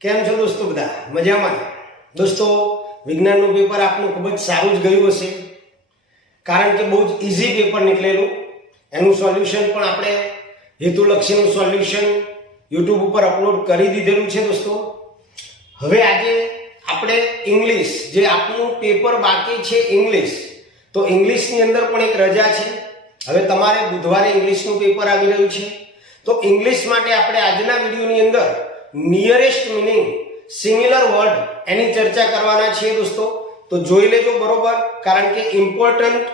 કેમ છો દોસ્તો? બધા મજામાં? દોસ્તો, વિજ્ઞાનનું પેપર આપનું ખૂબ જ સારું જ ગયું હશે, કારણ કે બહુ જ ઈઝી પેપર નીકળેલું. એનું સોલ્યુશન પણ આપણે હેતુલક્ષીનું સોલ્યુશન યુટ્યુબ ઉપર અપલોડ કરી દીધેલું છે દોસ્તો. હવે આજે આપણે ઇંગ્લિશ, જે આપનું પેપર બાકી છે ઇંગ્લિશ, તો ઇંગ્લિશની અંદર પણ એક રજા છે. હવે તમારે બુધવારે ઇંગ્લિશનું પેપર આવી રહ્યું છે, તો ઇંગ્લિશ માટે આપણે આજના વિડીયોની અંદર નિયરેસ્ટ મીનિંગ, સિમિલર વર્ડ એની ચર્ચા કરવાના છીએ દોસ્તો. તો જોઈ લેજો બરોબર, કારણ કે ઇમ્પોર્ટન્ટ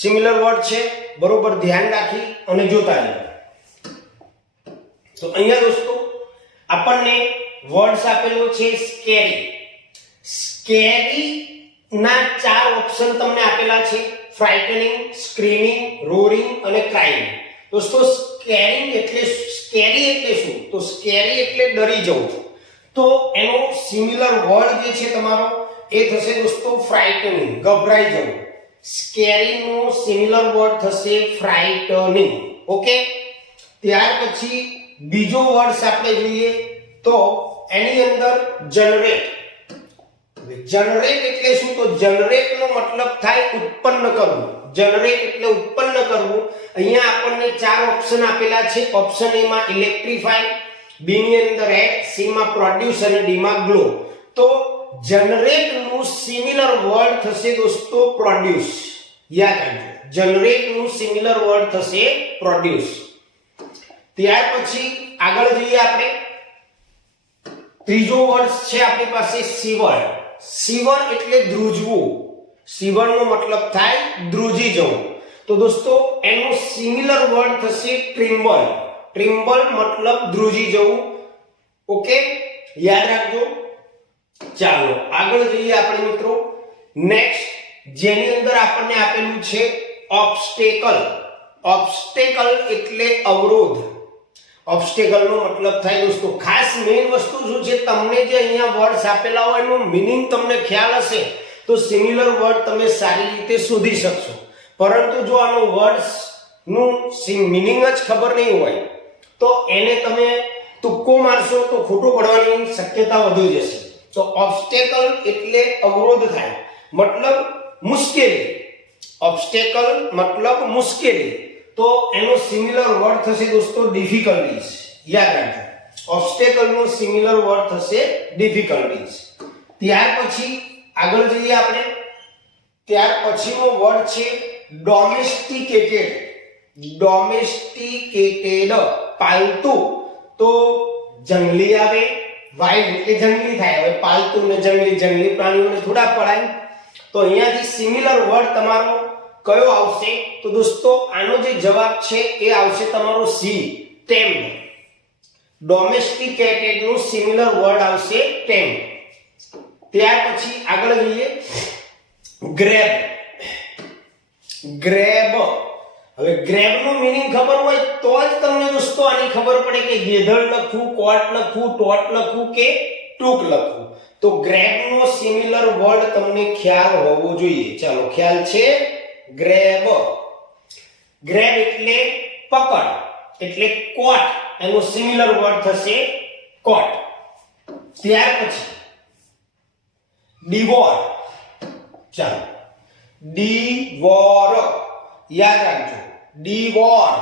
સિમિલર વર્ડ છે. બરોબર ધ્યાન રાખી અને જોતા રહેજો. તો અહીંયા દોસ્તો આપણને વર્ડ્સ આપેલો છે સ્કેરી. સ્કેરી ના 4 ઓપ્શન તમને આપેલા છે: ફ્રાઇટનિંગ, સ્ક્રીમિંગ, રોરિંગ અને ક્રાઇંગ. દોસ્તો સ્કેરી એટલે શું? તો સ્કેરી એટલે ડરી જવું. તો એનો સિમિલર વર્ડ જે છે તમારો એ થશે દોસ્તો ફ્રાઇટનિંગ, ગભરાઈ જવું. સ્કેરી નો સિમિલર વર્ડ થશે ફ્રાઇટનિંગ. ઓકે, ત્યાર પછી બીજો વર્ડ આપણે જોઈએ તો એની અંદર જનરેટ. જનરેટ એટલે શું? તો જનરેટ નો મતલબ થાય ઉત્પન્ન કરવું. જનરેટ એટલે ઉત્પન્ન કરવું. અહીંયા આપણને 4 ઓપ્શન આપેલા છે. ઓપ્શન એ માં ઇલેક્ટ્રિફાઈ, બી ની અંદર એડ, સી માં પ્રોડ્યુસ અને ડી માં ગ્લો. તો જનરેટ નું સિમિલર વર્ડ થશે દોસ્તો પ્રોડ્યુસ. યાદ રાખજો, જનરેટ નું સિમિલર વર્ડ થશે પ્રોડ્યુસ. ત્યાર પછી આગળ જઈએ આપણે. ત્રીજો વર્ડ છે આપણી પાસે સીવર. સીવર એટલે ધ્રુજવું. સીવર નો મતલબ થાય ધ્રુજી જવું. તો દોસ્તો એનો સિમિલર વર્ડ થશે ટ્રિમ્બલ. ટ્રિમ્બલ મતલબ ધ્રુજી જવું. ઓકે, યાદ રાખજો. ચાલો આગળ જઈએ આપણે મિત્રો. નેક્સ્ટ, જેની અંદર આપણને આપેલું છે ઓબ્સ્ટેકલ. ઓબ્સ્ટેકલ એટલે અવરોધ. ઓબ્સ્ટેકલ નો મતલબ થાય દોસ્તો, ખાસ મેઈન વસ્તુ શું છે, તમને જે અહીંયા વર્ડ્સ આપેલા હોય એનો મીનિંગ તમને ખ્યાલ હશે તો સિમિલર વર્ડ તમે સારી રીતે શોધી શકશો. પરંતુ જો આનો વર્ડ્સ નું મીનિંગ જ ખબર નહીં હોય તો એને તમે તુક્કો મારશો તો ખોટું પડવાની શક્યતા વધુ જશે. તો ઓબ્સ્ટેકલ એટલે અવરોધ થાય, મતલબ મુશ્કેલી. ઓબ્સ્ટેકલ મતલબ મુશ્કેલી. તો એનો સિમિલર વર્ડ થશે દોસ્તો ડિફિકલ્ટીઝ. યાદ રાખજો, ઓબ્સ્ટેકલ નો સિમિલર વર્ડ થશે ડિફિકલ્ટીઝ. ત્યાર પછી આગળ જઈએ આપણે. ત્યાર પછીનો વર્ડ છે ડોમેસ્ટિકેટેડ. ડોમેસ્ટિકેટેડ પાલતુ. તો જંગલી આવે, વાઇલ્ડ એટલે જંગલી થાય. હવે પાલતુ ને જંગલી પ્રાણીઓને થોડા પડાય. તો અહીંયાથી સિમિલર વર્ડ તમારો કયો આવશે? તો દોસ્તો આનો જે જવાબ છે એ આવશે તમારો સી, ટેમ્ડ. ડોમેસ્ટિકેટેડ નું સિમિલર વર્ડ આવશે ટેમ્ડ. ત્યાર પછી આગળ જઈએ. ગ્રેબ. ગ્રેબ. હવે ગ્રેબ નું મીનિંગ ખબર હોય તો જ તમને દોસ્તો આની ખબર પડે કે ગેધડ લખવું, કોટ લખવું, ટોટ લખવું કે ટૂક લખવું. તો ગ્રેબ નો સિમિલર વર્ડ તમને ખ્યાલ હોવો જોઈએ. ચાલો, ખ્યાલ છે? ગ્રેબ. ગ્રેબ એટલે પકડ, એટલે કોટ. એનો સિમિલર વર્ડ થશે કોટ. ત્યાર પછી ડિવોર. ચાલો, ડિવોર યાદ રાખજો. ડિવોર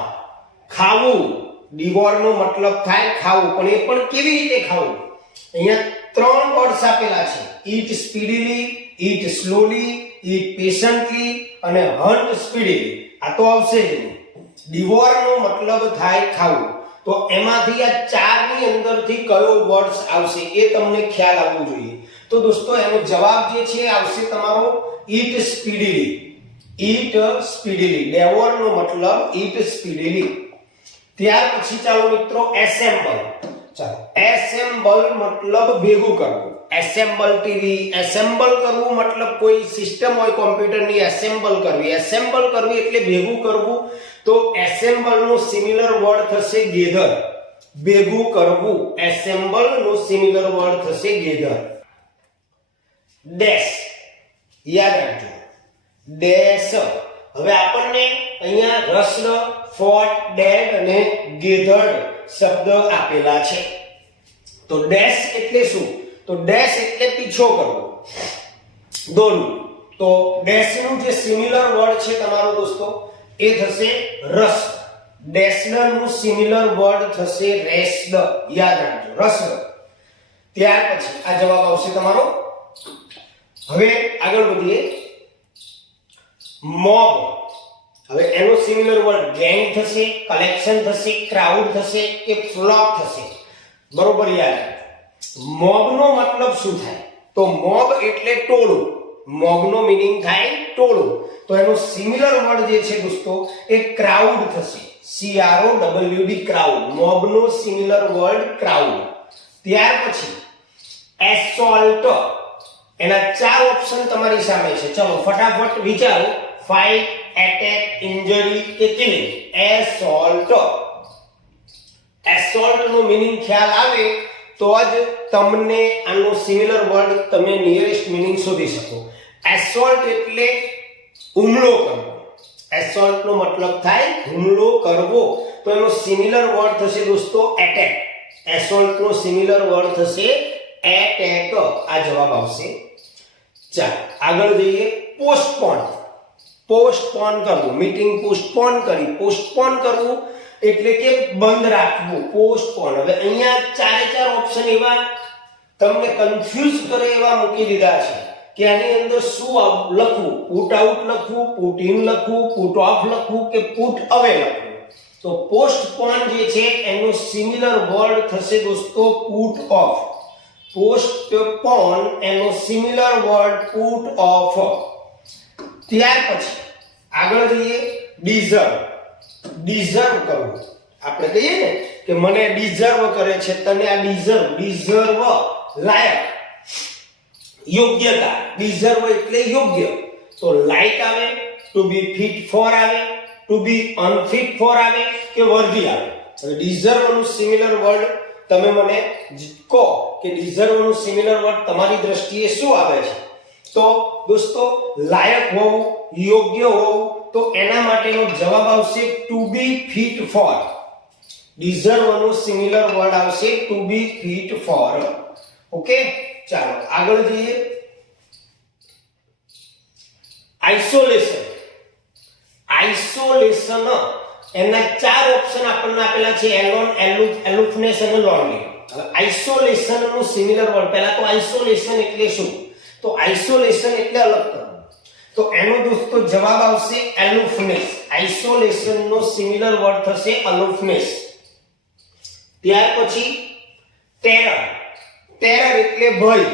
ખાવું. ડિવોર નો મતલબ થાય ખાવું, પણ એ પણ કેવી રીતે ખાવું? અહીંયા 3 વર્ડ્સ આપેલા છે: ઈટ સ્પીડીલી, ઈટ સ્લોલી, ઈટ પેશન્ટલી અને હન્ટ સ્પીડીલી. આ તો આવશે જ નહીં. ડિવોર નો મતલબ થાય ખાવું. તો એમાંથી આ 4 ની અંદરથી કયો વર્ડ્સ આવશે એ તમને ખ્યાલ આવવો જોઈએ. તો દોસ્તો એનો જવાબ જે છે આવશે તમારો ઈટ સ્પીડીલી. ઈટ સ્પીડીલી. ડેવોર નો મતલબ ઈટ સ્પીડીલી. ત્યાર પછી ચાલો મિત્રો એસેમ્બલ. ચાલો, એસેમ્બલ મતલબ ભેગું કરવું. એસેમ્બલ ટીવી, એસેમ્બલ કરવું મતલબ કોઈ સિસ્ટમ હોય કોમ્પ્યુટરની એસેમ્બલ કરવી. એસેમ્બલ કરવી એટલે ભેગું કરવું. તો એસેમ્બલ નો સિમિલર વર્ડ થશે ગેધર. ભેગું કરવું. એસેમ્બલ નો સિમિલર વર્ડ થશે ગેધર. ડેશ. યાદ રાખજો, ડેશ. હવે આપણને અહીંયા રસ્ડ, ફોટ, ડેડ અને ગેધર્ડ શબ્દ આપેલા છે. તો ડેશ એટલે શું? તો ડેશ એટલે પીછો કરવો, દોડવું. તો ડેશ નું જે સિમિલર વર્ડ છે તમારો દોસ્તો એ થશે રસ. ડેશડ નું સિમિલર વર્ડ થશે રેસ્ડ. યાદ રાખજો, રસડ. ત્યાર પછી આ જવાબ આવશે તમારો. હવે આગળ વધીએ. મોબ. હવે એનો સિમિલર વર્ડ ગેંગ થશે, કલેક્શન થશે, ક્રાઉડ થશે કે ફ્લોક થશે? બરોબર યાદ. મોબ નો મતલબ શું થાય? તો મોબ એટલે ટોળું. મોબ નો મીનિંગ થાય ટોળું. તો એનો સિમિલર વર્ડ જે છે દોસ્તો એ ક્રાઉડ થશે. CROWD crowd. મોબ નો સિમિલર વર્ડ ક્રાઉડ. ત્યાર પછી એસોલ્ટ. એના 4 ઓપ્શન તમારી સામે છે. ચલો ફટાફટ વિચારો. ફાઇટ, એટેક, ઇન્જરી કે કિલિંગ. એસોલ્ટ. એસોલ્ટ નો મીનિંગ ખ્યાલ આવે તો જ તમને આનો સિમિલર વર્ડ તમે નિયરેસ્ટ મીનિંગ શોધી શકો. એસોલ્ટ એટલે હુમલો કરવો. એસોલ્ટ નો મતલબ થાય હુમલો કરવો. તો એનો સિમિલર વર્ડ થશે દોસ્તો એટેક. એસોલ્ટ નો સિમિલર વર્ડ થશે એટેક. આ જવાબ આવશે. ચાલો આગળ જઈએ. પોસ્ટપોન. પોસ્ટપોન કરવું, મીટિંગ પોસ્ટપોન કરી. પોસ્ટપોન કરવું એટલે કે બંધ રાખવું. પોસ્ટપોન. હવે અહીંયા 4 ઓપ્શન એવા તમને કન્ફ્યુઝ કરે એવા મૂકી દીધા છે કે આની અંદર શું લખવું. પુટ આઉટ લખવું, પુટ ઇન લખવું, પુટ ઓફ લખવું કે પુટ અવે લખવું. તો પોસ્ટપોન જે છે એનો સિમિલર વર્ડ થશે દોસ્તો પુટ ઓફ. પોસ્ટપોન એનો સિમિલર વર્ડ પુટ ઓફ. ત્યાર પછી આગળ જઈએ. ડિઝર્વ. ડિઝર્વ કરવું. આપણે કહીએ ને કે મને ડિઝર્વ કરે છે, તને આ ડિઝર્વ. ડિઝર્વ લાયક, યોગ્યતા. ડિઝર્વ એટલે યોગ્ય. તો લાયક આવે, ટુ બી ફિટ ફોર આવે, ટુ બી અનફિટ ફોર આવે કે વર્ધી આવે. હવે ડિઝર્વ નું સિમિલર વર્ડ તમે મને કહો કે ડિઝર્વ નું સિમિલર વર્ડ તમારી દ્રષ્ટિએ શું આવે છે? તો દોસ્તો લાયક હોવું, યોગ્ય હોવું. તો એના માટેનો જવાબ આવશે ટુ બી ફિટ ફોર. ડિઝર્વ નો સિમિલર વર્ડ આવશે ટુ બી ફિટ ફોર. ઓકે, ચાલો આગળ જઈએ. આઇસોલેશન. આઇસોલેશન એના 4 ઓપ્શન આપણને આપેલા છે. એલોન, એલુફનેસ અને લોનલી. હવે આઇસોલેશન નું સિમિલર વર્ડ. પહેલા તો આઇસોલેશન એટલે શું? તો આઇસોલેશન એટલે અલગ કરવું. તો એનો દોસ્તો જવાબ આવશે એલુફનેસ. આઇસોલેશન નો સિમિલર વર્ડ થશે અલુફનેસ. ત્યાર પછી ટેરર. ટેરર એટલે ભય.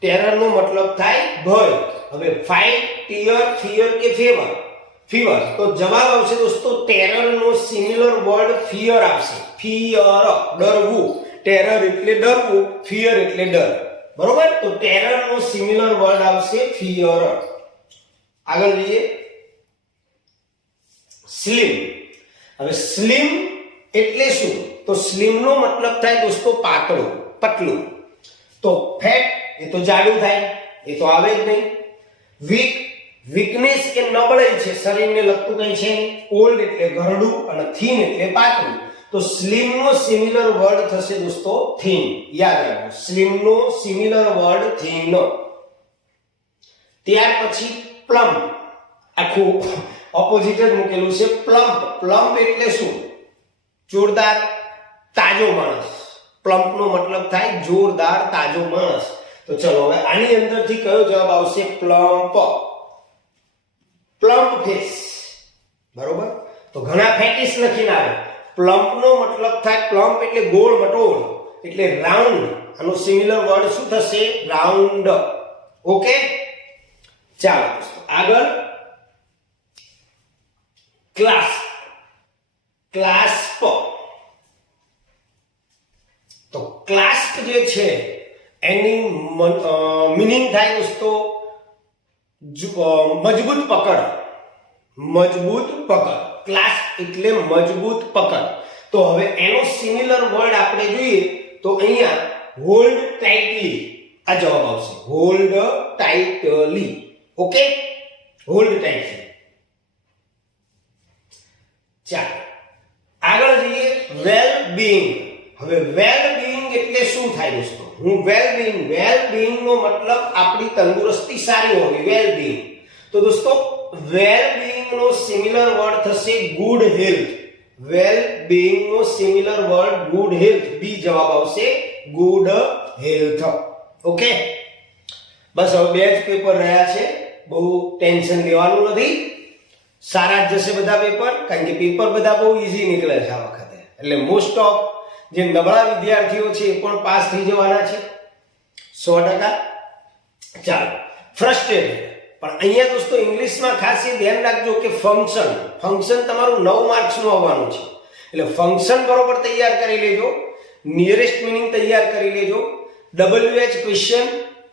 ટેરર નો મતલબ થાય ભય. હવે ફાઇટ, ટીયર, ફિયર કે ફેવર? ફીવર. તો જવાબ આવશે દોસ્તો ટેરર નો સિમિલર વર્ડ ફિયર આવશે. ફિયર, ડરવું. ટેરર એટલે ડરવું, ફિયર એટલે ડર. બરોબર? તો ટેરર નો સિમિલર વર્ડ આવશે ફિયર. આગળ જઈએ. સ્લિમ. હવે સ્લિમ એટલે શું? તો સ્લિમ નો મતલબ થાય દોસ્તો પાતળું, પતલું. તો ફેટ એ તો જાડું થાય, એ તો આવે જ નહીં. વીક. વીકનેસ એ નબળાઈ છે, શરીરને લગતું કંઈ છે. ઓલ્ડ એટલે ઘરડું અને થીન એટલે પાતળું. તો સ્લિમ નો સિમિલર વર્ડ થશે દોસ્તો થીન. યાદ રાખો, સ્લિમ નો સિમિલર વર્ડ થીન. ત્યાર પછી પ્લમ્પ. આખું ઓપોઝિટ જ મૂકેલું છે. પ્લમ્પ. પ્લમ્પ એટલે શું? જોરદાર, તાજો માણસ. પ્લમ્પ નો મતલબ થાય જોરદાર, તાજો માણસ. તો ચલો હવે આની અંદરથી કયો જવાબ આવશે? પ્લમ્પ. પ્લમ્પ ફેસ. બરોબર? તો ઘણા ફેટિસ લખીને આવે. પ્લમ્પ નો મતલબ થાય, પ્લમ્પ એટલે ગોળ મટોળ એટલે રાઉન્ડ. આનો સિમિલર વર્ડ શું થશે? રાઉન્ડ. ઓકે, ચાલો આગળ. ક્લાસ્પ. ક્લાસ્પ. તો ક્લાસ્પ જે છે એની મીનિંગ થાય દોસ્તો મજબૂત પકડ. મજબૂત પકડ. ક્લાસ્પ એટલે મજબૂત પકડ. તો હવે એનો સિમિલર વર્ડ આપણે જોઈએ તો અહીંયા હોલ્ડ ટાઇટલી. આ જવાબ આવશે hold tightly. Okay, hold tightly. ચાલો આગળ જઈએ. વેલ બીઇંગ. હવે વેલ બીઇંગ એટલે શું થાય દોસ્તો? હું વેલ બીઇંગ નો મતલબ આપણી તંદુરસ્તી સારી હોવી, વેલ બીઇંગ. તો દોસ્તો વેલ બીઇંગ નો સિમિલર વર્ડ થશે ગુડ હેલ્થ. વેલ બીઇંગ નો સિમિલર વર્ડ ગુડ હેલ્થ. બી જવાબ આવશે, ગુડ હેલ્થ. ઓકે, બસ હવે બે જ પેપર રહ્યા છે, બહુ ટેન્શન લેવાનું નથી. સારા જ જશે બધા પેપર, કારણ કે પેપર બધા બહુ ઈઝી નીકળે છે આ વખતે. એટલે મોસ્ટ ઓફ જે નબળા વિદ્યાર્થીઓ છે એ પણ પાસ થઈ જવાના છે 100%. ચાલો, ફ્રસ્ટ્રેટેડ. પણ અહીંયા દોસ્તો ઇંગ્લિશમાં ખાસ એ ધ્યાન રાખજો કે ફંક્શન તમારું 9 માર્ક્સનું આવવાનું છે. એટલે ફંક્શન બરોબર તૈયાર કરી લેજો, નિયરેસ્ટ મીનિંગ તૈયાર કરી લેજો. WH ક્વેશ્ચન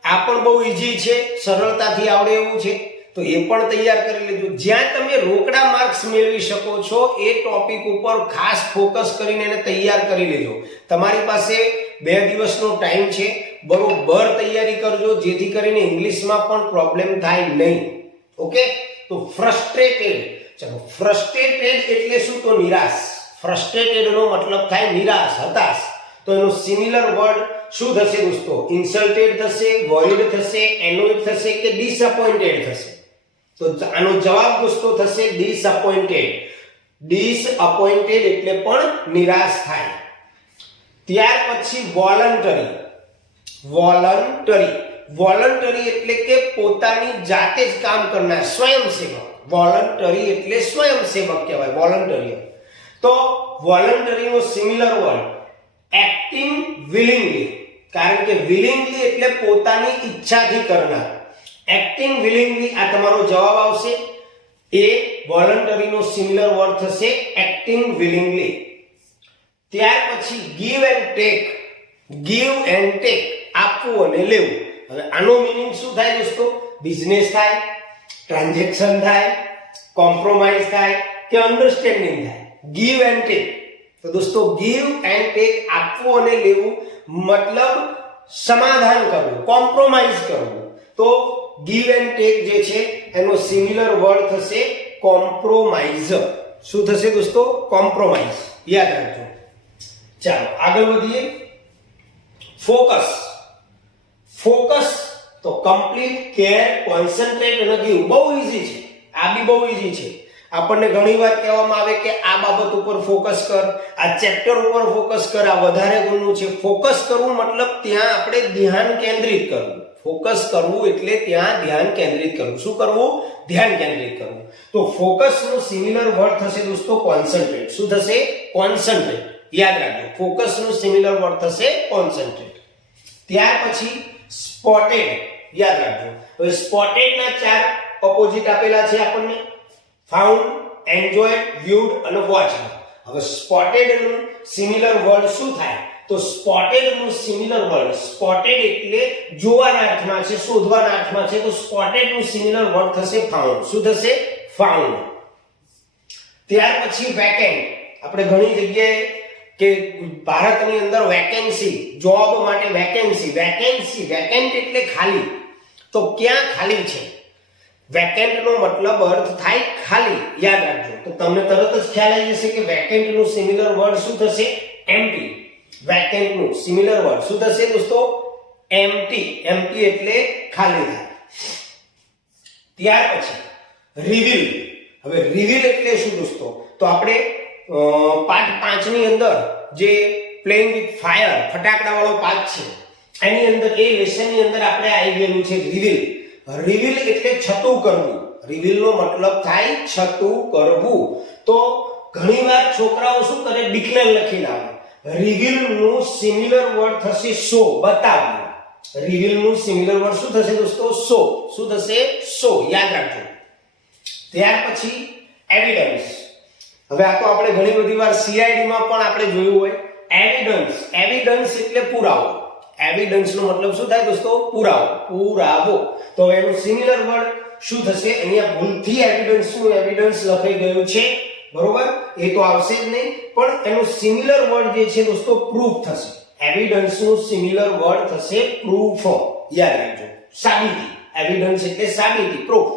આ પણ બહુ ઈઝી છે, સરળતાથી આવડે એવું છે, તો એ પણ તૈયાર કરી લેજો. જ્યાં તમે રોકડા માર્ક્સ મેળવી શકો છો એ ટોપિક ઉપર ખાસ ફોકસ કરીને એને તૈયાર કરી લેજો. તમારી પાસે 2 દિવસનો ટાઈમ છે, બરોબર તૈયારી કરજો, જેથી કરીને ઇંગ્લિશમાં પણ પ્રોબ્લેમ થાય નહીં. ઓકે, તો ફ્રસ્ટ્રેટેડ. ચલો, ફ્રસ્ટ્રેટેડ એટલે શું? તો નિરાશ. ફ્રસ્ટ્રેટેડ નો મતલબ થાય નિરાશ, હતાશ. તો એનો સિમિલર વર્ડ શું થશે દોસ્તો? ઇન્સલ્ટેડ થશે, વરીડ થશે, એનોયડ થશે કે ડિસઅપોઇન્ટેડ થશે? તો આનો જવાબ દોસ્તો થશે ડિસઅપોઇન્ટેડ. ડિસઅપોઇન્ટેડ એટલે પણ નિરાશ થાય. ત્યાર પછી વોલન્ટરી એટલે કે પોતાની જાતે જ કામ કરનાર, સ્વયંસેવક. વોલન્ટરી એટલે સ્વયંસેવક કહેવાય, વોલન્ટરી. તો વોલન્ટરી નો સિમિલર વર્ડ એક્ટિંગ વિલિંગલી. કારણ કે વિલિંગલી એટલે પોતાની ઈચ્છાથી કરનાર. એક્ટિંગ વિલિંગલી આ તમારો જવાબ આવશે. એ વોલન્ટરી નો સિમિલર વર્ડ થશે એક્ટિંગ વિલિંગલી. ત્યાર પછી ગીવ એન્ડ ટેક, આપવું અને લેવું. હવે આનો મીનિંગ શું થાય દોસ્તો? બિઝનેસ થાય, ટ્રાન્ઝેક્શન થાય, કોમ્પ્રોમાઇઝ થાય કે અન્ડરસ્ટેન્ડિંગ થાય. Give and take. તો દોસ્તો ગીવ એન્ડ ટેક, આપવું અને લેવું, મતલબ સમાધાન કરવું, કોમ્પ્રોમાઇઝ કરવું. તો ગીવ એન્ડ ટેક જે છે એનો સિમિલર વર્ડ થશે કોમ્પ્રોમાઇઝ. શું થશે દોસ્તો? કોમ્પ્રોમાઇઝ. યાદ રાખજો. ચાલો આગળ વધીએ. ફોકસ તો કમ્પ્લીટ, કેર, કોન્સન્ટ્રેટ અને ગીવ. બહુ ઈઝી છે, આ બી બહુ ઈઝી છે. આપણને ઘણીવાર કહેવામાં આવે કે આ બાબત ઉપર ફોકસ કર, આ ચેપ્ટર ઉપર ફોકસ કર, આ વધારે ગુણનું છે. ફોકસ કરવું મતલબ ત્યાં આપણે ધ્યાન કેન્દ્રિત કરવું. ફોકસ કરવું એટલે ત્યાં ધ્યાન કેન્દ્રિત કરવું. શું કરવું? ધ્યાન કેન્દ્રિત કરવું. તો ફોકસ નું સિમિલર વર્ડ થશે દોસ્તો કોન્સન્ટ્રેટ. શું થશે? કોન્સન્ટ્રેટ. યાદ રાખજો, ફોકસ નું સિમિલર વર્ડ થશે કોન્સન્ટ્રેટ. ત્યાર પછી સ્પોટેડ. યાદ રાખજો. હવે સ્પોટેડ ના 4 ઓપોઝિટ આપેલા છે આપણને: ફાઉન્ડ, એન્જોયડ, વ્યુડ અને વોચ્ડ. હવે સ્પોટેડ નું સિમિલર વર્ડ શું થાય? તો સ્પોટેડ નું સિમિલર વર્ડ, સ્પોટેડ એટલે જોવાના અર્થમાં છે, શોધવાના અર્થમાં છે, તો સ્પોટેડ નું સિમિલર વર્ડ થશે ફાઉન્ડ. શું થશે? ફાઉન્ડ. ત્યાર પછી વેકેન્ટ. આપણે ઘણી જગ્યાએ કે ભારતની અંદર વેકેન્સી, જોબ માટે વેકેન્સી, વેકેન્ટ એટલે ખાલી. તો ક્યાં ખાલી છે? વેકેન્ટ નો મતલબ અર્થ થાય ખાલી. યાદ રાખજો. તો તમને તરત જ ખ્યાલ આવી જશે કે વેકેન્ટ નું સિમિલર વર્ડ શું થશે? એમ્પ્ટી. વેકેન્ટ નું સિમિલર વર્ડ શું થશે દોસ્તો? એમ્પ્ટી. એમ્પ્ટી એટલે ખાલી થાય. ત્યાર પછી રિવીલ. હવે રિવીલ એટલે શું દોસ્તો? તો આપણે પાઠ 5 ની અંદર જે પ્લેઇંગ વિથ ફાયર, ફટાકડા વાળો પાઠ છે, એની અંદર એ લેસન ની અંદર આપણે આવી ગયેલું છે રિવીલ. રિવીલ એટલે છતું કરવું. રિવીલ નો મતલબ થાય છતું કરવું. તો ઘણીવાર છોકરાઓ શું કરે? ડિક્લેર લખી લાવે. રિવીલ નું સિમિલર વર્ડ થશે શો, બતાવવું. રિવીલ નું સિમિલર વર્ડ શું થશે દોસ્તો? શો. શું થશે? શો. યાદ રાખજો. ત્યાર પછી એવિડન્સ. હવે આ તો આપણે ઘણી બધી વાર CID માં પણ આપણે જોયું હોય. એવિડન્સ એટલે પુરાવો. એવિડન્સ નો મતલબ શું થાય દોસ્તો? પુરાવો. તો એનું સિમિલર વર્ડ શું થશે? અહીંયા ભૂલથી એવિડન્સ લખાઈ ગયું છે, બરોબર? એ તો આવશે જ નહીં, પણ એનું સિમિલર વર્ડ જે છે દોસ્તો પ્રૂફ થશે. એવિડન્સ નું સિમિલર વર્ડ થશે પ્રૂફ. યાદ રાખજો. સાબિતી. એવિડન્સ એટલે સાબિતી, પ્રૂફ.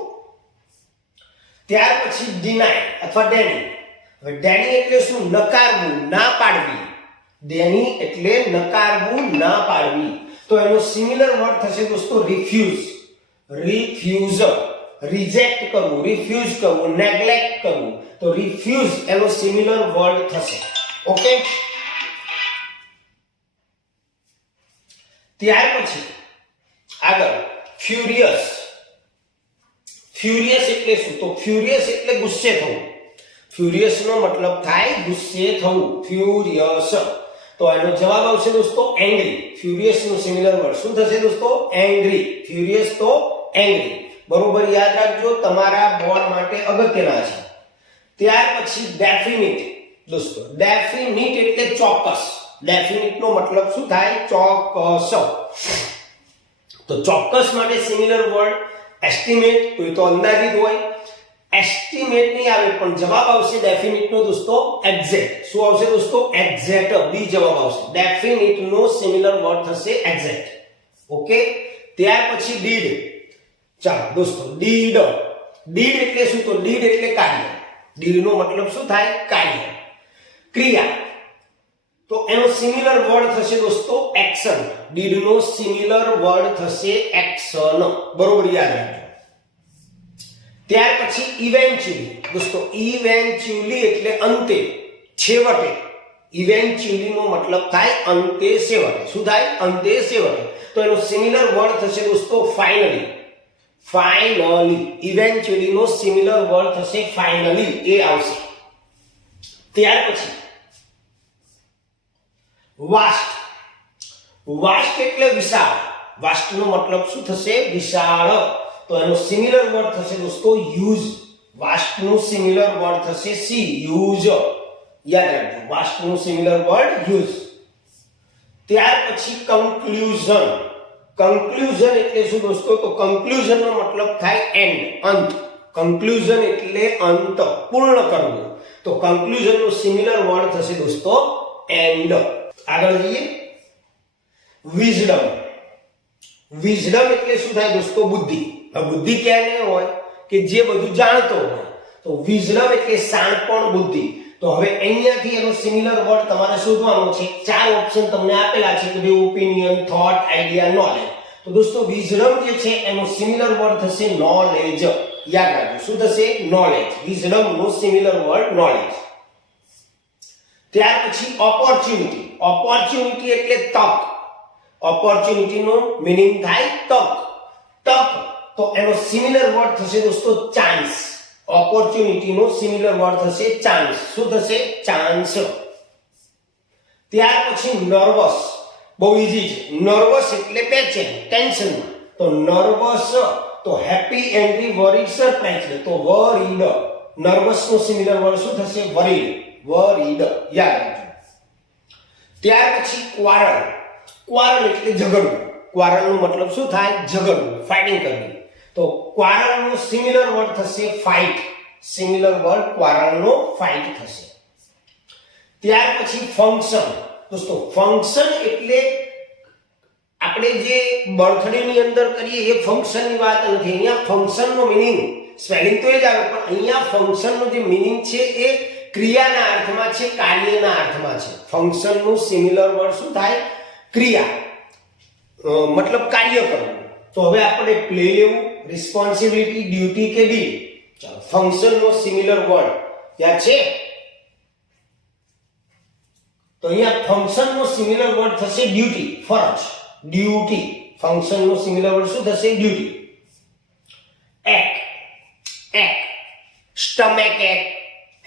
ત્યાર પછી ડિનાય અથવા ડેની. હવે ડેની એટલે શું? નકારવું, ના પાડવી. દેની એટલે નકારવું, ના પાડવી. તો એનો સિમિલર વર્ડ થશે દોસ્તો રિફ્યુઝ. રિફ્યુઝ, રિજેક્ટ કરવું, રિફ્યુઝ કરવું, નેગ્લેક્ટ કરવું. તો રિફ્યુઝ એનો સિમિલર વર્ડ થશે. ઓકે, ત્યાર પછી આગળ ફ્યુરિયસ. ફ્યુરિયસ એટલે શું? તો ફ્યુરિયસ એટલે ગુસ્સે થવું. ફ્યુરિયસ નો મતલબ થાય ગુસ્સે થવું, ફ્યુરિયસ. તો એનો જવાબ આવશે દોસ્તો એંગ્રી. ફ્યુરિયસ નું સિમિલર વર્ડ શું થશે દોસ્તો? એંગ્રી. ફ્યુરિયસ તો એંગ્રી. બરોબર યાદ રાખજો, તમારા બોર્ડ માટે અગત્યના છે. ત્યાર પછી ડેફિનિટ દોસ્તો. ડેફિનિટ એટલે ચોક્કસ. ડેફિનિટ નો મતલબ શું થાય? ચોક્કસ. તો ચોક્કસ માટે સિમિલર વર્ડ એસ્ટિમેટ. તો એ તો અંદાજિત હોય. એસ્ટિમેટ નહીં આવે પણ જવાબ આવશે ડેફિનિટ નો દોસ્તો એક્ઝેક્ટ. શું આવશે દોસ્તો? એક્ઝેક્ટ. બી જવાબ આવશે. ડેફિનિટ નો સિમિલર વર્ડ થશે એક્ઝેક્ટ. ઓકે, ત્યાર પછી ડીડ. ચાલો દોસ્તો, ડીડ. ડીડ એટલે શું? તો ડીડ એટલે કાર્ય. ડીડ નો મતલબ શું થાય? કાર્ય, ક્રિયા. તો એનો સિમિલર વર્ડ થશે દોસ્તો એક્શન. ડીડ નો સિમિલર વર્ડ થશે એક્શન. બરોબર યાદ રાખજો. ત્યાર પછી ઇવેન્ચ્યુઅલી દોસ્તો. ઇવેન્ચ્યુઅલી એટલે અંતે, છેવટે. ઇવેન્ચ્યુઅલી નો મતલબ થાય અંતે, છેવટે. શું થાય? અંતે, છેવટે. તો એનો સિમિલર વર્ડ થશે દોસ્તો ફાઇનલી. ફાઇનલી. ઇવેન્ચ્યુઅલી નો સિમિલર વર્ડ થશે ફાઇનલી. એ આવશે. ત્યાર પછી વાસ્ટ. વાસ્ટ એટલે વિશાળ. વાસ્ટ નો મતલબ શું થશે? વિશાળ. તો એનો સિમિલર વર્ડ થશે દોસ્તો યુઝ. વાસ્ટ નું સિમિલર વર્ડ થશે સી, યુઝ. યાદ રાખજો, વાસ્ટ નું સિમિલર વર્ડ યુઝ. ત્યાર પછી કન્ક્લુઝન. કન્ક્લુઝન એટલે શું દોસ્તો? તો કન્ક્લુઝન નો મતલબ થાય એન્ડ, અંત. કન્ક્લુઝન એટલે અંત, પૂર્ણ કરવું. તો કન્ક્લુઝન નું સિમિલર વર્ડ થશે દોસ્તો એન્ડ. આગળ જઈએ. વિઝડમ. વિઝડમ એટલે શું થાય દોસ્તો? બુદ્ધિ. બુદ્ધિ ક્યારે હોય? કે જે બધું જાણતો હોય. તો વિઝડમ એટલે શાણપણ, બુદ્ધિ. તો હવે અહીંયાથી એનો સિમિલર વર્ડ તમારે શોધવાનો છે. ચાર ઓપ્શન તમને આપેલા છે કે ભાઈ ઓપિનિયન, થોટ, આઈડિયા, નોલેજ. તો દોસ્તો વિઝડમ જે છે એનો સિમિલર વર્ડ થશે નોલેજ. યાદ રાખજો, શું થશે? નોલેજ. વિઝડમ નો સિમિલર વર્ડ નોલેજ. ત્યાર પછી ઓપોર્ચ્યુનિટી. ઓપોર્ચ્યુનિટી એટલે તક. ઓપોર્ચ્યુનિટી નો મીનિંગ થાય તક. તક. તો એનો સિમિલર વર્ડ થશે દોસ્તો ચાન્સ. ઓપોર્ચ્યુનિટી નો સિમિલર વર્ડ થશે ચાન્સ. શું થશે? ચાન્સ. ત્યાર પછી નર્વસ. બહુ ઈઝી છે. નર્વસ એટલે બેચેન, ટેન્શન. તો નર્વસ. તો હેપી, એન્ગ્રી, વરીડ, સરપ્રાઇઝડ. તો વરીડ. નર્વસ નો સિમિલર વર્ડ શું થશે? વરીડ. વરીડ. યાદ રાખજો. ત્યાર પછી ક્વારલ. ક્વારલ એટલે ઝઘડવું. ક્વારલ નો મતલબ શું થાય? ઝઘડવું, ફાઇટિંગ કરવી. તો ક્વારલ નો સિમિલર વર્ડ થશે ફાઇટ. સિમિલર વર્ડ ક્વારલ નો ફાઇટ થશે. ત્યાર પછી ફંક્શન. દોસ્તો ફંક્શન એટલે આપણે જે બર્થડે ની અંદર કરીએ એ ફંક્શન ની વાત નથી. અહીંયા ફંક્શન નો મીનિંગ સ્પેલિંગ તો એ જ આવે, પણ અહીંયા ફંક્શન નો જે મીનિંગ છે એ ક્રિયાના અર્થમાં છે, કાર્યના અર્થમાં છે. ફંક્શન નું સિમિલર વર્ડ શું થાય? ક્રિયા, મતલબ કાર્ય કરવું. તો હવે આપણે પ્લે લેવું, રિસ્પોન્સિબિલિટી, ડ્યુટી કે ડીડ. ચાલો, ફંક્શન નો સિમિલર વર્ડ ત્યાં છે. તો અહીંયા ફંક્શન નો સિમિલર વર્ડ થશે ડ્યુટી, ફરજ. ડ્યુટી. ફંક્શન નો સિમિલર વર્ડ શું થશે? ડ્યુટી. એક. એક. સ્ટમેક એક,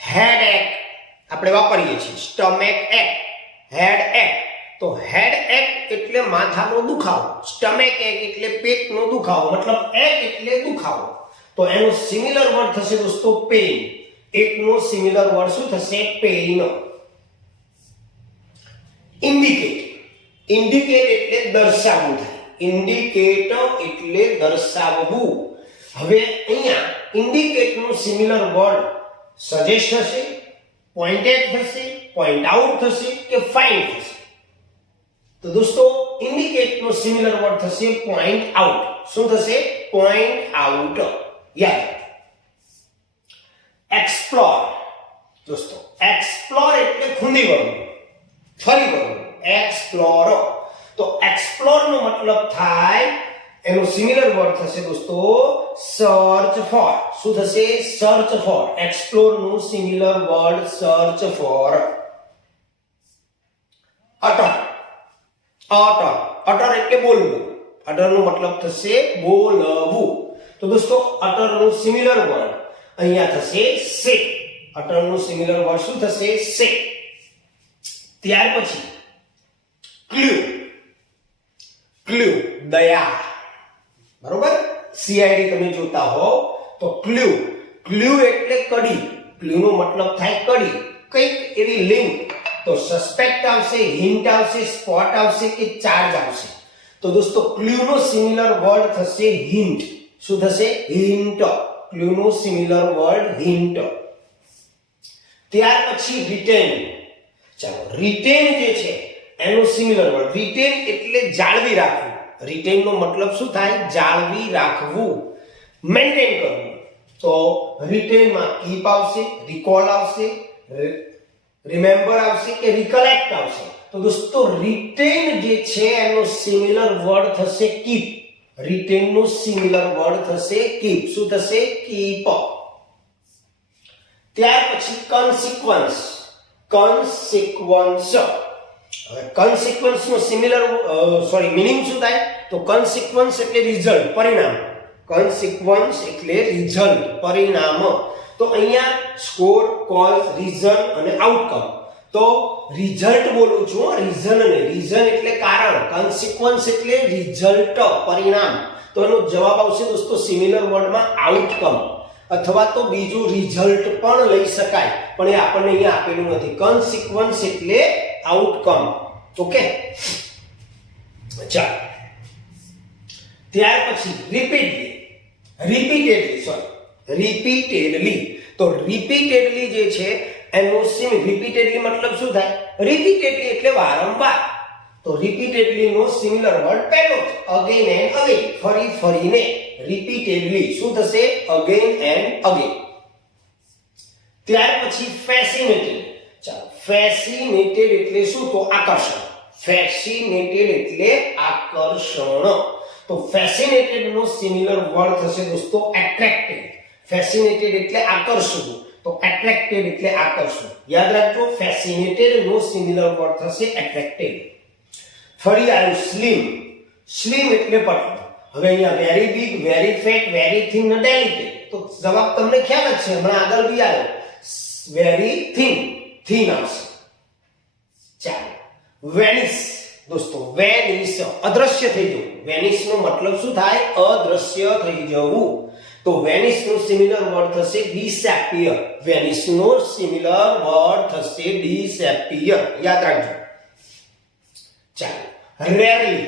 હેડ એક આપણે વાપરીએ છીએ. સ્ટમેક એક, હેડ એક. તો હેડ એક એટલે માથાનો દુખાવો, સ્ટમેક એક એટલે પેટનો દુખાવો, મતલબ એક એટલે દુખાવો. તો એનો સિમિલર વર્ડ થશે દોસ્તો પેઇન. એકનો સિમિલર વર્ડ શું થશે? પેઇન. ઇન્ડિકેટ. ઇન્ડિકેટ એટલે દર્શાવવું થાય. ઇન્ડિકેટ એટલે દર્શાવવું. હવે અહીંયા ઇન્ડિકેટ નો સિમિલર વર્ડ સજેસ્ટ થશે, પોઇન્ટેડ થશે, પોઇન્ટ આઉટ થશે કે ફાઇન્ડ થશે? તો દોસ્તો ઇન્ડિકેટ નો સિમિલર વર્ડ થશે પોઇન્ટ આઉટ. શું થશે? Point out. યાદ. એક્સપ્લોર. દોસ્તો એક્સપ્લોર એટલે ખૂંદી વળવું. ફરી બોલો એક્સપ્લોર. તો એક્સપ્લોર નો મતલબ થાય, એનો સિમિલર વર્ડ થશે દોસ્તો સર્ચ ફોર. શું થશે? Search for. એક્સપ્લોર નું similar word search for. Utter. Utter. Utter એટલે બોલવું. અટર નો મતલબ થશે બોલવું. તો દોસ્તો અટર નું સિમિલર વર્ડ અહીંયા થશે સે. અટર નું સિમિલર વર્ડ શું થશે? સે. ત્યાર પછી ક્લુ. ક્લુ દયા. બરોબર? સીઆઈડી તમે જોતા હો તો ક્લુ. ક્લુ એટલે કડી. ક્લુ નો મતલબ થાય કડી, કઈક એવી લિંક. તો સસ્પેક્ટ આવશે, હિન્ટ આવશે, સ્પોટ આવશે કે ચાર્જ આવશે. તો દોસ્તો ક્લુ નો સિમિલર વર્ડ થશે હિન્ટ. શું થશે? હિન્ટ. ક્લુ નો સિમિલર વર્ડ હિન્ટ. ત્યાર પછી રિટેન. ચાલો, રિટેન જે છે એનો સિમિલર વર્ડ રિટેન એટલે જાળવી રાખવું. રિટેન નો મતલબ શું થાય? જાળવી રાખવું, મેન્ટેન કરવું. તો રિટેન માં કીપ આવશે, રિકોલ આવશે, રિમેમ્બર આવશે કે રિકલેક્ટ આવશે. તો દોસ્તો રિટેન જે છે એનો સિમિલર વર્ડ થશે કીપ. રિટેન નો સિમિલર વર્ડ થશે કીપ. શું થશે? કીપ. ત્યાર પછી કન્સિક્વન્સ. કન્સિક્વન્સ. હવે કન્સિક્વન્સ નો સિમિલર મીનિંગ શું થાય? તો કન્સિક્વન્સ એટલે રિઝલ્ટ, પરિણામ. કન્સિક્વન્સ એટલે રિઝલ્ટ, પરિણામ. તો અહીંયા સ્કોર, કોઝ, રીઝન અને આઉટકમ. તો રિઝલ્ટ બોલું છું, રીઝન ને. રીઝન એટલે કારણ, કન્સિક્વન્સ એટલે રિઝલ્ટ, પરિણામ. તો એનો જવાબ આવશે દોસ્તો સિમિલર વર્ડમાં આઉટકમ, અથવા તો બીજું રિઝલ્ટ પણ લઈ શકાય, પણ એ આપણને અહીંયા આપેલું નથી. કન્સિક્વન્સ એટલે આઉટકમ. ઓકે, ચાલો. ત્યાર પછી રિપીટલી. રિપીટેડલી. તો રિપીટેડલી જે છે એનો રિપીટેડલી મતલબ શું થાય? રિપીટેડલી એટલે વારંવાર. તો રિપીટેડલી નો સિમિલર વર્ડ પહેલો જ અગેન એન્ડ અગેન, ફરી ફરીને. રિપીટેડલી શું થશે? Again and again. ત્યાર પછી ફેસિનેટેડ. ચાલો, ફેસિનેટેડ એટલે શું? તો આકર્ષણ. ફેસિનેટેડ એટલે આકર્ષણ. તો ફેસિનેટેડ નો સિમિલર વર્ડ થશે દોસ્તો એટ્રેક્ટેડ. ફેસિનેટેડ એટલે આકર્ષવું, તો એટ્રેક્ટેડ એટલે આકર્ષવું. યાદ રાખજો, ફેસિનેટેડ નો સિમિલર વર્ડ થશે એટ્રેક્ટેડ. ફરી આવ્યું સ્લિમ. સ્લિમ એટલે પતલું. હવે અહીંયા very big, very fat, very thin ને ડેલિકેટ. તો જવાબ તમને ખ્યાલ જ છે, હમણાં આગળ બી આવ્યો. વેરી થિન, થિન આવશે. ચાલો, વેનિશ. દોસ્તો વેનિશ અદ્રશ્ય થઈ જવું. વેનિશ નો મતલબ શું થાય? અદ્રશ્ય થઈ જવું. તો વેનિશ નો સિમિલર વર્ડ થશે ડિસેપિયર. વેનિશ નો સિમિલર વર્ડ થશે ડિસેપિયર. યાદ રાખજો. ચાલો, રેરલી.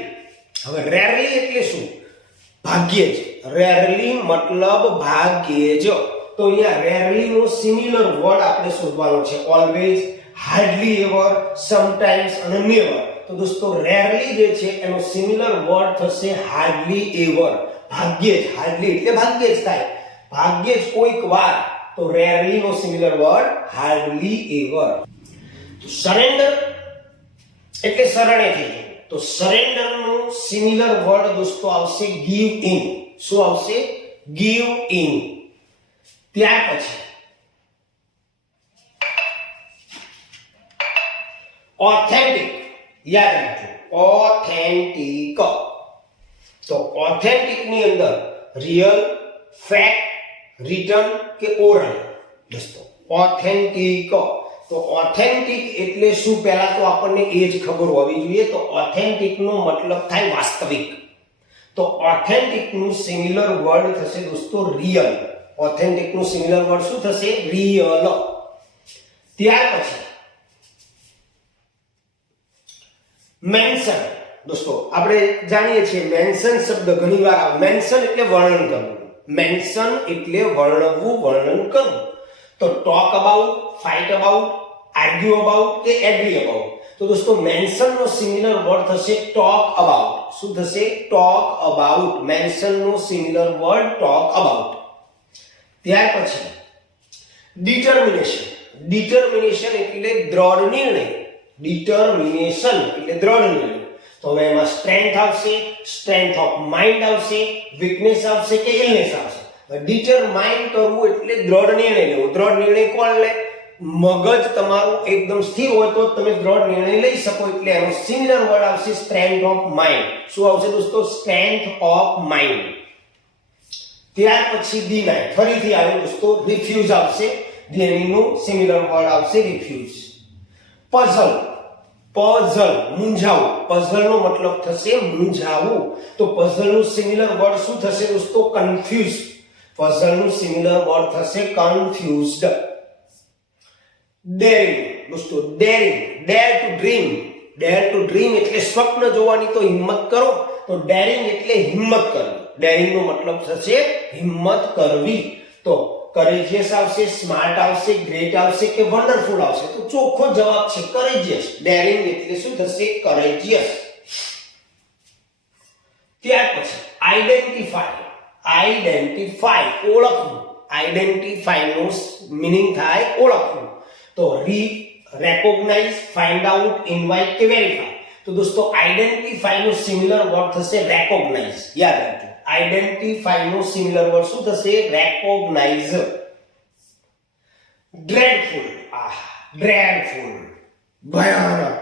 હવે રેરલી એટલે શું? ભાગ્યે જ. રેરલી મતલબ ભાગ્યે જ. તો અહીંયા રેરલી નો સિમિલર વર્ડ આપણે શોધવાનો છે. ઓલવેઝ, હાર્ડલી એવર, સમટાઇમ્સ અને નેવર. તો દોસ્તો રેરલી જે છે એનો સિમિલર વર્ડ થશે હાર્ડલી એવર. ભાગ્યે જ. હાર્ડલી એટલે ભાગ્યે જ થાય, ભાગ્યે જ કોઈક વાર. તો રેરલી નો similar word hardly ever. Surrender એટલે શરણે થઈ જવું. તો સરેન્ડર નો સિમિલર વર્ડ દોસ્તો આવશે ગીવ ઇન. શું આવશે? Give in. ત્યાર પછી ઓથેન્ટિક. યાદ રાખજો, ઓથેન્ટિક. તો ઓથેન્ટિક ની અંદર રિયલ, ફેક્ટ, રિટર્ન કે ઓરલ. દોસ્તો ઓથેન્ટિક. તો ઓથેન્ટિક એટલે શું? પહેલા તો આપણને એ જ ખબર હોવી જોઈએ. તો ઓથેન્ટિક નો મતલબ થાય વાસ્તવિક. તો ઓથેન્ટિક નું સિમિલર વર્ડ થશે દોસ્તો રિયલ. ઓથેન્ટિક નું સિમિલર વર્ડ શું થશે? રિયલ. ત્યાર પછી મેન્શન. દોસ્તો આપણે જાણીએ છીએ મેન્શન શબ્દ ઘણીવાર આવે. મેન્શન એટલે વર્ણન કરવું. મેન્શન એટલે વર્ણવવું, વર્ણન કરવું. તો talk about, fight about, argue about કે એગ્રી અબાઉટ. તો દોસ્તો મેન્શન નો સિમિલર વર્ડ થશે ટોક અબાઉટ. શું થશે? Talk about. મેન્શન નો સિમિલર વર્ડ ટોક અબાઉટ. ત્યાર પછી ડિટર્મિનેશન. ડિટર્મિનેશન એટલે દ્રઢ નિર્ણય. ડિટર્મિનેશન એટલે દ્રઢ નિર્ણય. તો હવે એમાં સ્ટ્રેન્થ આવશે, સ્ટ્રેન્થ ઓફ માઇન્ડ આવશે, વીકનેસ આવશે કે ઇલનેસ આવશે. ડિટરમાઇન કરવું એટલે દ્રઢ નિર્ણય લેવો. દ્રઢ નિર્ણય કોણ લે? મગજ તમારું એકદમ સ્થિર હોય તો તમે દ્રઢ નિર્ણય લઈ શકો. એટલે એનો સિમિલર વર્ડ આવશે સ્ટ્રેન્થ ઓફ માઇન્ડ. શું આવશે દોસ્તો? Strength of mind. ત્યાર પછી ડિનાય, ફરીથી આવે દોસ્તો રિફ્યુઝ આવશે. ડિનાયનું સિમિલર વર્ડ આવશે રિફ્યુઝ. પઝલ, પઝલ મૂંઝાવું. પઝલ નો મતલબ થશે મૂંઝાવું. તો પઝલ નું સિમિલર વર્ડ શું થશે દોસ્તો? કન્ફ્યુઝ. પઝલ નું સિમિલર વર્ડ થશે કન્ફ્યુઝડ. ડેરિંગ દોસ્તો, ડેરિંગ, ડેર ટુ ડ્રીમ. ડેર ટુ ડ્રીમ એટલે સ્વપ્ન જોવાની તો હિંમત કરો. તો ડેરિંગ એટલે હિંમત કરવી. ડેરિંગ નો મતલબ થશે હિંમત કરવી. તો કરેજિયસ આવશે, સ્માર્ટ આવશે, ગ્રેટ આવશે કે વન્ડરફુલ આવશે? તો ચોખ્ખો જવાબ છે કરેજિયસ. ડેરિંગ એટલે શું થશે? કરેજિયસ. ત્યાર પછી આઈડેન્ટિફાઈ. આઈડેન્ટિફાઈ ઓળખવું. આઈડેન્ટિફાઈ નો મીનિંગ થાય ઓળખવું. તો રેકોગ્નાઇઝ, ફાઇન્ડ આઉટ, ઇન્વાઇટ કે વેરીફાઈ? તો દોસ્તો આઈડેન્ટિફાઈ નો સિમિલર વર્ડ થશે રેકોગ્નાઇઝ. યાદ રાખજો, આઈડેન્ટિફાઈ નો સિમિલર વર્ડ શું થશે? રેકોગ્નાઇઝ. ડ્રેડફુલ, ડ્રેડફુલ ભયાનક,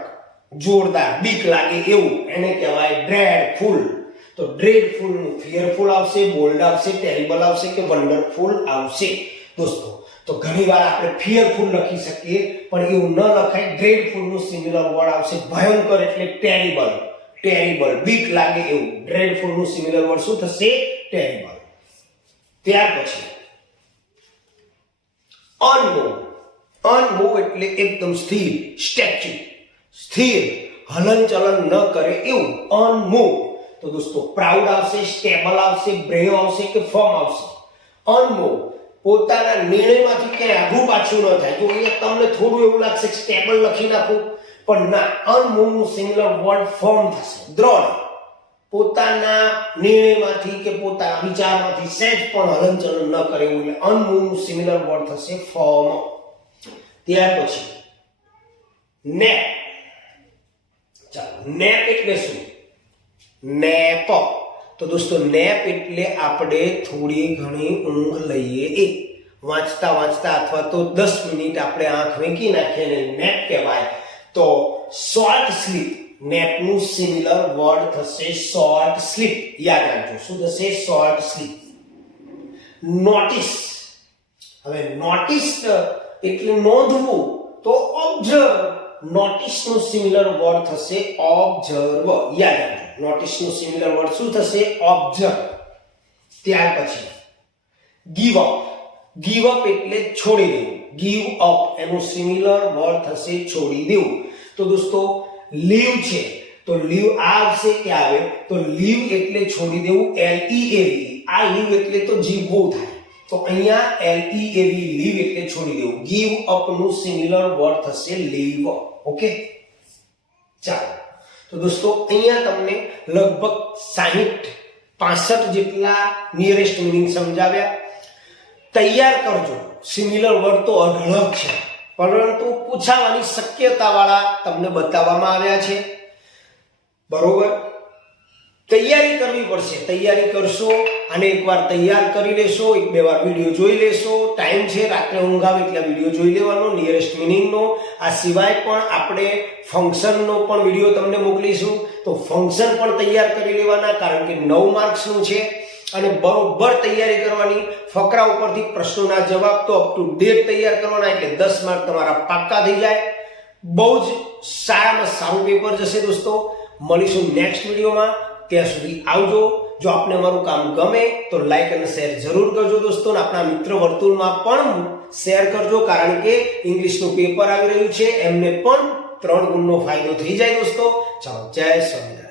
જોરદાર, બીક લાગે એવું, એને કહેવાય ડ્રેડફુલ. તો ડ્રેડફુલ નું ફિયરફુલ આવશે, બોલ્ડ આવશે, ટેરિબલ આવશે કે વન્ડરફુલ આવશે દોસ્તો? તો ઘણીવાર આપણે ફિયરફુલ લખી શકીએ પણ એવું ન લખાય. ડ્રેડફુલ નું સિમિલર વર્ડ આવશે ભયંકર એટલે ટેરિબલ. ટેરિબલ બીક લાગે એવું. ડ્રેડફુલ નું સિમિલર વર્ડ શું થશે? ટેરિબલ. ત્યાર પછી અનમૂવ. અનમૂવ એટલે એકદમ સ્થિર, સ્ટેચ્યુ, સ્થિર, હલનચલન ન કરે એવું. અનમૂવ. તો દોસ્તો પ્રાઉડ આવશે, સ્ટેબલ આવશે, બ્રેવ આવશે કે ફર્મ આવશે? અનમૂવ. પોતાના નિર્ણયમાંથી ક્યાંય આઘું પાછું ન થાય. તો અહીંયા તમને થોડું એવું લાગશે કે સ્ટેબલ લખી નાખું, પણ ના. અનમૂવ નું સિમિલર વર્ડ ફર્મ થશે, દ્રઢ. પોતાના નિર્ણયમાંથી કે પોતાના વિચારમાંથી સહેજ પણ હલનચલન ન કરે એવું. એટલે અનમૂવ નું સિમિલર વર્ડ થશે ફર્મ. ત્યાર પછી નેપ. ચાલો, નેપ એટલે શું? નેપ. તો દોસ્તો નેપ એટલે આપણે થોડી ઘણી ઊંઘ લઈએ એ. વાંચતા વાંચતા અથવા તો 10 મિનિટ આપણે આંખ વેંકી નાખીએ ને નેપ કહેવાય. તો શોર્ટ સ્લીપ. નેપ નું સિમિલર વર્ડ થશે શોર્ટ સ્લીપ. યાદ રાખજો, શું થશે? Short sleep. નોટિસ. હવે નોટિસ એટલે નોંધવું. તો ઓબ્ઝર્વ. નોટિસ નું સિમિલર વર્ડ થશે ઓબ્ઝર્વ. યાદ રાખજો, નોટિસ નું સિમિલર વર્ડ શું થશે? ઓબ્ઝર્વ. ત્યાર પછી ગીવ અપ. ગીવ અપ એટલે છોડી દેવું. ગીવ અપ એનું સિમિલર વર્ડ થશે છોડી દેવું. તો દોસ્તો લીવ છે, તો લીવ આવશે કે આવે? તો લીવ એટલે છોડી દેવું, LEAV. આ લીવ એટલે તો જીવવું થાય. તો અહીંયા LEAV, લીવ એટલે છોડી દેવું. ગીવ અપ નું સિમિલર વર્ડ થશે લીવ. ઓકે, ચાલો. તો દોસ્તો અહીંયા તમને લગભગ 65 જેટલા નિયરેસ્ટ મીનિંગ સમજાવ્યા. તૈયાર કરજો. સિમિલર વર્ડ તો અઢળક છે, પરંતુ પૂછાવાની શક્યતાવાળા તમને બતાવવામાં આવ્યા છે. બરોબર, તૈયારી કરવી પડશે. તૈયારી કરશો અને એકવાર તૈયાર કરી લેશો, 1-2 વાર વિડીયો જોઈ લેશો. ટાઈમ છે, રાત્રે ઊંઘ આવે એટલે વિડીયો જોઈ લેવાનો નિયરેસ્ટ મીનિંગનો. આ સિવાય પણ આપણે ફંક્શનનો પણ વિડીયો તમને મોકલીશું. તો ફંક્શન પણ તૈયાર કરી લેવાના, કારણ કે 9 માર્ક્સનું છે અને બરોબર તૈયારી કરવાની. ફકરા ઉપરથી પ્રશ્નોના જવાબ તો અપ ટુ ડેટ તૈયાર કરવાના, એટલે 10 માર્ક તમારા પાક્કા થઈ જાય. બહુ જ સારામાં સારું પેપર જશે દોસ્તો. મળીશું નેક્સ્ટ વિડીયોમાં. ત્યાં સુધી આવજો. જો આપને અમારું કામ ગમે તો લાઈક અને શેર જરૂર કરજો દોસ્તો, અને આપણા મિત્ર વર્તુળમાં પણ શેર કરજો, કારણ કે ઇંગ્લિશનું પેપર આવી રહ્યું છે, એમને પણ 3 ગુણનો ફાયદો થઈ જાય દોસ્તો. ચાલો, જય સ્વામિનારાયણ.